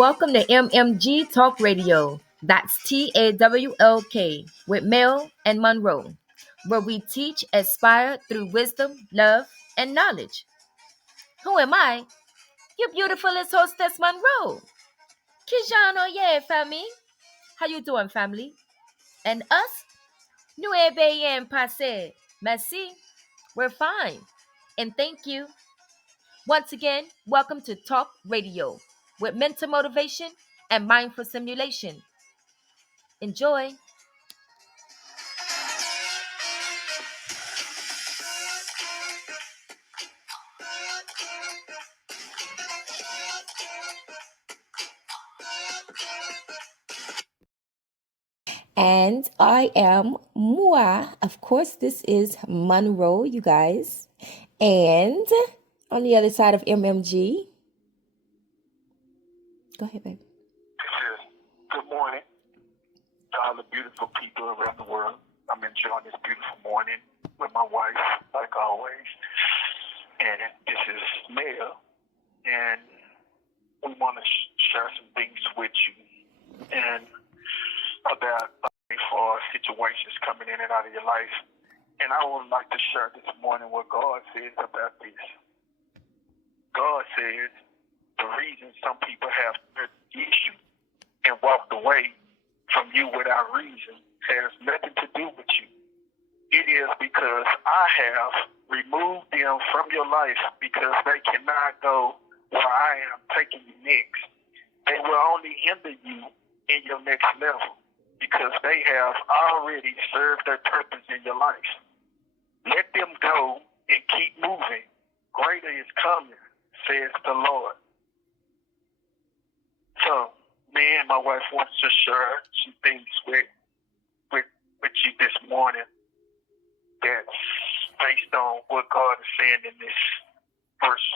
Welcome to MMG Talk Radio. That's TAWLK with Mel and Monroe, where we teach, aspire through wisdom, love, and knowledge. Who am I? Your beautifulest hostess, Monroe. Kijano, yeah, family. How you doing, family? And us? Nueve bien passe. Merci. We're fine. And thank you. Once again, welcome to Talk Radio with mental motivation and mindful stimulation. Enjoy. And I am Mua. Of course, this is Monroe, you guys. And on the other side of MMG, go ahead, babe. Good morning to all the beautiful people around the world. I'm enjoying this beautiful morning with my wife, like always. And this is Mel. And we want to share some things with you and about for situations coming in and out of your life. And I would like to share this morning what God says about this. God says the reason some people have an issue and walked away from you without reason has nothing to do with you. It is because I have removed them from your life because they cannot go where I am taking you next. They will only hinder you in your next level because they have already served their purpose in your life. Let them go and keep moving. Greater is coming, says the Lord. So, me and my wife wants to share some things with you this morning that's based on what God is saying in this verse.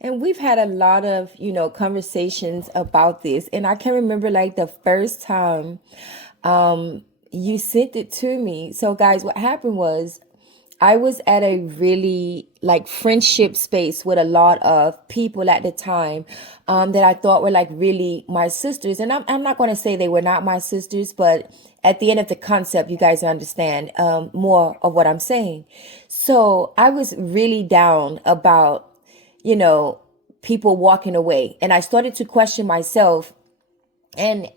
And we've had a lot of, conversations about this. And I can remember like the first time you sent it to me. So guys, what happened was I was at a really like friendship space with a lot of people at the time that I thought were like really my sisters. And I'm not going to say they were not my sisters, but at the end of the concept, you guys understand more of what I'm saying. So I was really down about, people walking away. And I started to question myself. And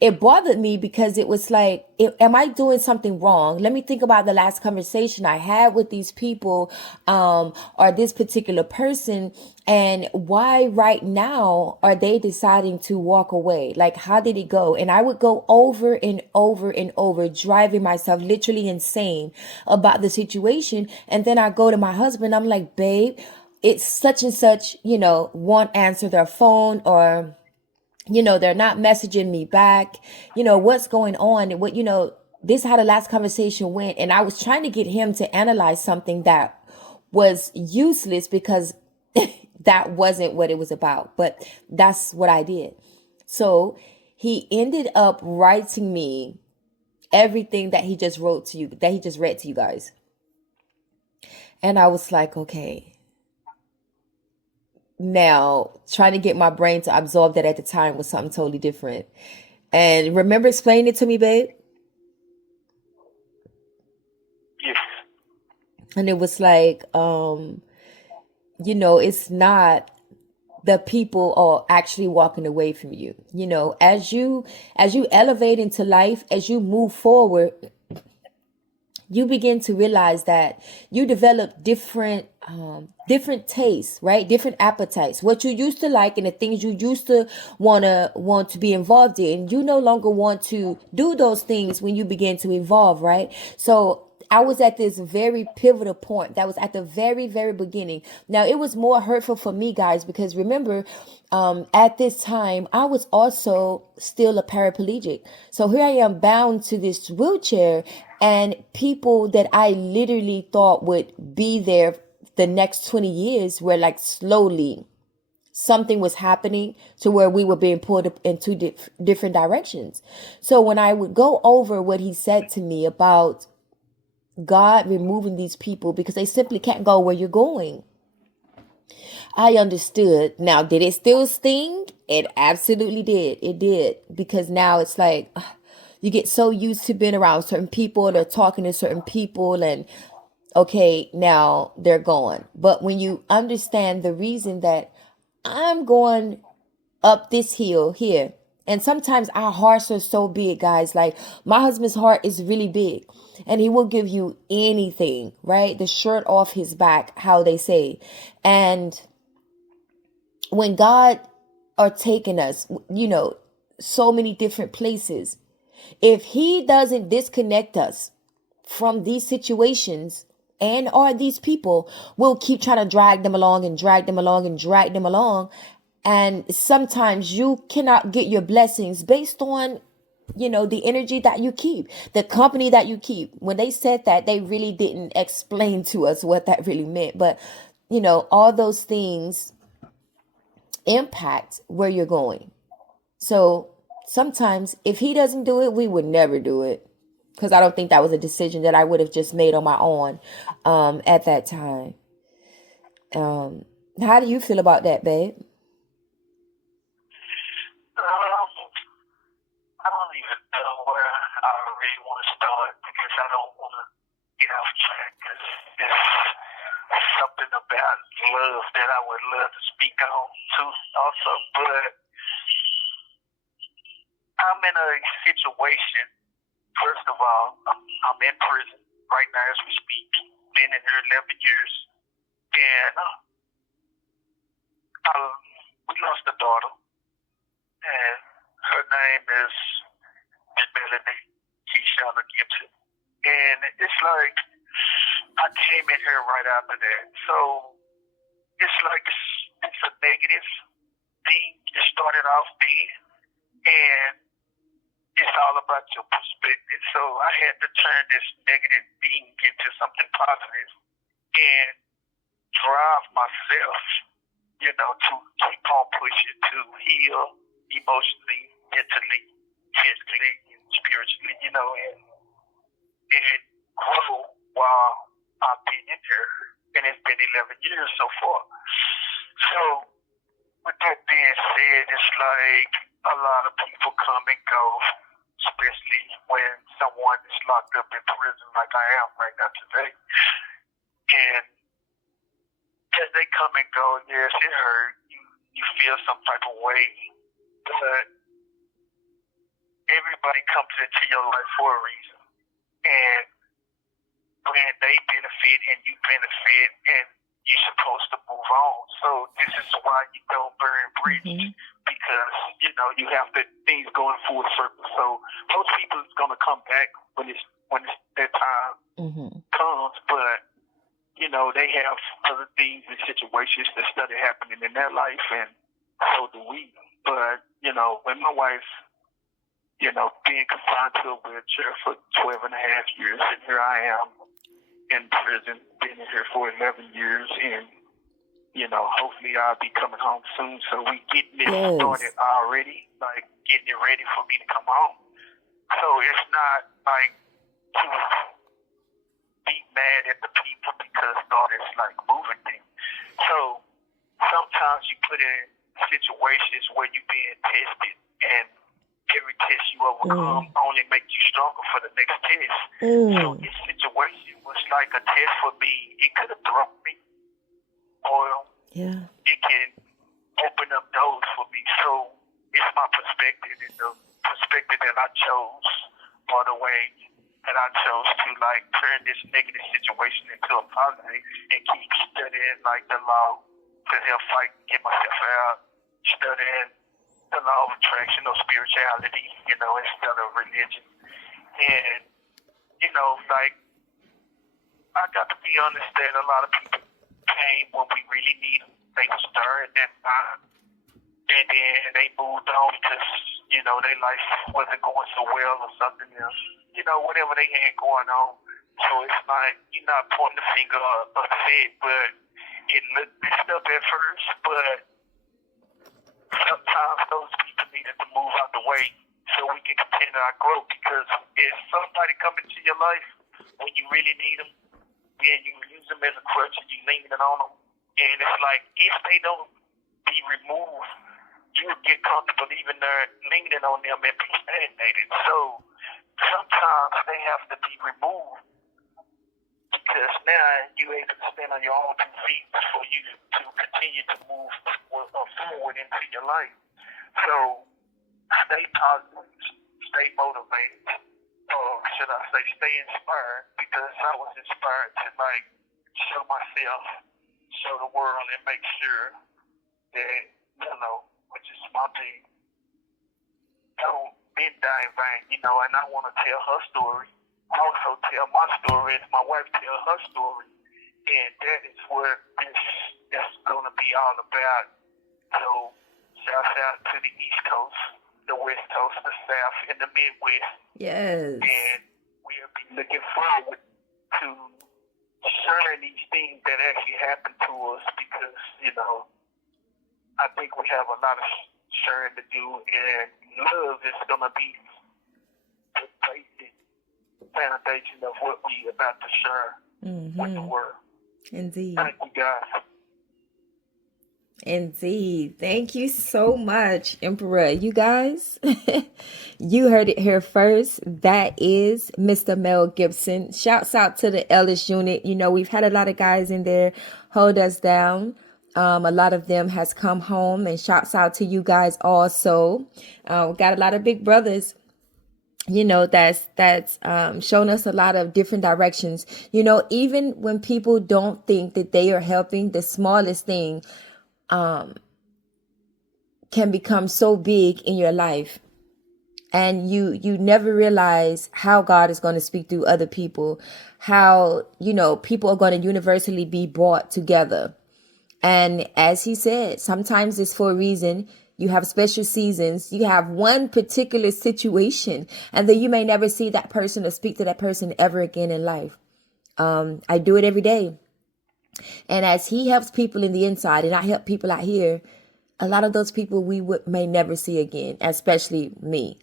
it bothered me because it was like, am I doing something wrong? Let me think about the last conversation I had with these people, or this particular person, and why right now are they deciding to walk away? Like, how did it go? And I would go over and over and over, driving myself literally insane about the situation. And then I go to my husband, I'm like, babe, it's such and such, won't answer their phone, or they're not messaging me back. What's going on? And this is how the last conversation went. And I was trying to get him to analyze something that was useless because that wasn't what it was about. But that's what I did. So he ended up writing me everything that he just wrote to you, that he just read to you guys. And I was like, okay. Now, trying to get my brain to absorb that at the time was something totally different. And remember explaining it to me, babe? Yes. And it was like, it's not the people are actually walking away from you. As you elevate into life, as you move forward, you begin to realize that you develop different tastes, right? Different appetites. What you used to like and the things you used to want to be involved in, you no longer want to do those things when you begin to evolve, right? So I was at this very pivotal point. That was at the very, very beginning. Now, it was more hurtful for me, guys, because remember, at this time, I was also still a paraplegic. So here I am bound to this wheelchair, and people that I literally thought would be there the next 20 years were like slowly something was happening to where we were being pulled up in two different directions. So when I would go over what he said to me about God removing these people because they simply can't go where you're going, I understood. Now, did it still sting? It absolutely did. It did. Because now it's like you get so used to being around certain people or talking to certain people, and okay, now they're gone. But when you understand the reason that I'm going up this hill here, and sometimes our hearts are so big, guys. Like my husband's heart is really big, and he will give you anything, right? The shirt off his back, how they say. And when God are taking us, so many different places, if he doesn't disconnect us from these situations and or these people, we'll keep trying to drag them along and drag them along and drag them along. And sometimes you cannot get your blessings based on the energy that you keep, the company that you keep. When they said that, they really didn't explain to us what that really meant, but all those things impact where you're going. So sometimes if he doesn't do it, we would never do it, because I don't think that was a decision that I would have just made on my own at that time. How do you feel about that, babe? I don't even know where I really want to start because I don't want to get off track. Cause it's something about love that I would love to speak on too, also. But I'm in a situation. First of all, I'm in prison right now as we speak. Been in here 11 years, and we lost a daughter, and her name is Melanie Keishana Gibson. And it's like I came in here right after that, so it's like it's a negative thing. It started off being, and it's all about your perspective. So I had to turn this negative thing into something positive and drive myself, to keep on pushing to heal emotionally, mentally, physically, and spiritually, and grow while I've been in here. And it's been 11 years so far. So with that being said, it's like a lot of people come and go, especially when someone is locked up in prison like I am right now today. And as they come and go, yes, it hurt. You feel some type of way. But everybody comes into your life for a reason. And when they benefit and you benefit, and you're supposed to move on. So this is why you don't burn bridges, because you have the things going full circle. So most people is gonna come back when it's their time comes, but they have other things and situations that started happening in their life, and so do we. But when my wife, being confined to a wheelchair for 12 and a half years, and here I am in prison, been in here for 11 years, and hopefully I'll be coming home soon. So we getting this started already, like getting it ready for me to come home. So it's not like to be mad at the people because God is like moving things. So sometimes you put in situations where you're being tested, and every test you overcome only makes you stronger for the next test. So this situation was like a test for me. It could have broke me, or it can open up doors for me. So it's my perspective, and the perspective that I chose, or the way that I chose to like turn this negative situation into a positive and keep studying like the law to help fight and get myself out, studying the law of attraction or spirituality, instead of religion. And, like, I got to be honest that a lot of people came when we really need them. They was there at that time. And then they moved on because, their life wasn't going so well or something else. Whatever they had going on. So it's like, you're not pointing the finger or upset, but it looked messed up at first. But sometimes those people needed to move out the way so we can continue our growth. Because if somebody come into your life when you really need them, then you use them as a crutch and you leaning on them, And it's like, if they don't be removed, you would get comfortable even there leaning on them and be stagnated. So sometimes they have to be removed because now you're able to stand on your own 2 feet for you to continue to move forward into your life. So stay positive, stay motivated, or should I say stay inspired, because I was inspired to like show myself, show the world, and make sure that, which is my thing, don't been die in vain, and I want to tell her story. Also tell my story as my wife tell her story. And that is what this is going to be all about. So, shout out to the East Coast, the West Coast, the South, and the Midwest. Yes. And we'll be looking forward to sharing these things that actually happen to us because, I think we have a lot of sharing to do, and love is going to be the basic foundation of what we about to share with the world. Indeed. Thank you, guys. Indeed. Thank you so much, Emperor. You guys, you heard it here first. That is Mr. Mel Gibson. Shouts out to the Ellis unit. We've had a lot of guys in there hold us down. A lot of them has come home, and shouts out to you guys also. We got a lot of big brothers, that's shown us a lot of different directions. Even when people don't think that they are helping, the smallest thing can become so big in your life. And you never realize how God is going to speak through other people, how, people are going to universally be brought together. And as he said, sometimes it's for a reason. You have special seasons. You have one particular situation, and then you may never see that person or speak to that person ever again in life. I do it every day. And as he helps people in the inside, and I help people out here, a lot of those people may never see again, especially me.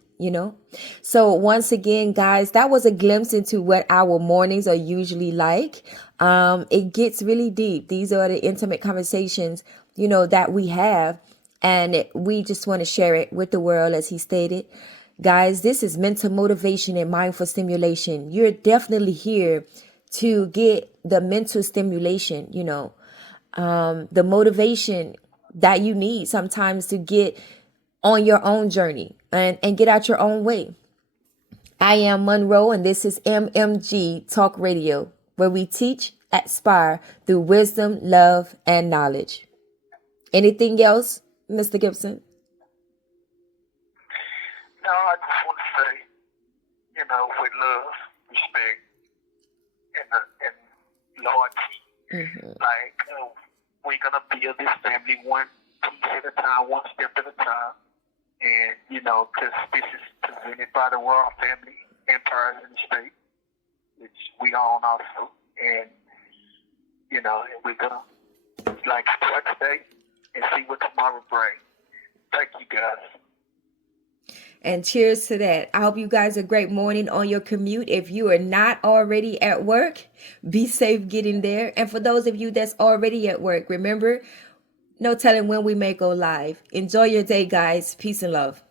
So once again, guys, that was a glimpse into what our mornings are usually like. It gets really deep. These are the intimate conversations, that we have, and we just want to share it with the world, as he stated. Guys, this is mental motivation and mindful stimulation. You're definitely here to get the mental stimulation, the motivation that you need sometimes to get on your own journey and get out your own way. I am Monroe, and this is MMG Talk Radio, where we teach, aspire through wisdom, love, and knowledge. Anything else, Mr. Gibson? No, I just want to say, with love, respect, and loyalty, we're going to build this family one piece at a time, one step at a time. And, because this is presented by the Royal Family Empires in the State, which we own also. And, and we're going to, start today and see what tomorrow brings. Thank you, guys. And cheers to that. I hope you guys a great morning on your commute. If you are not already at work, be safe getting there. And for those of you that's already at work, remember, no telling when we may go live. Enjoy your day, guys. Peace and love.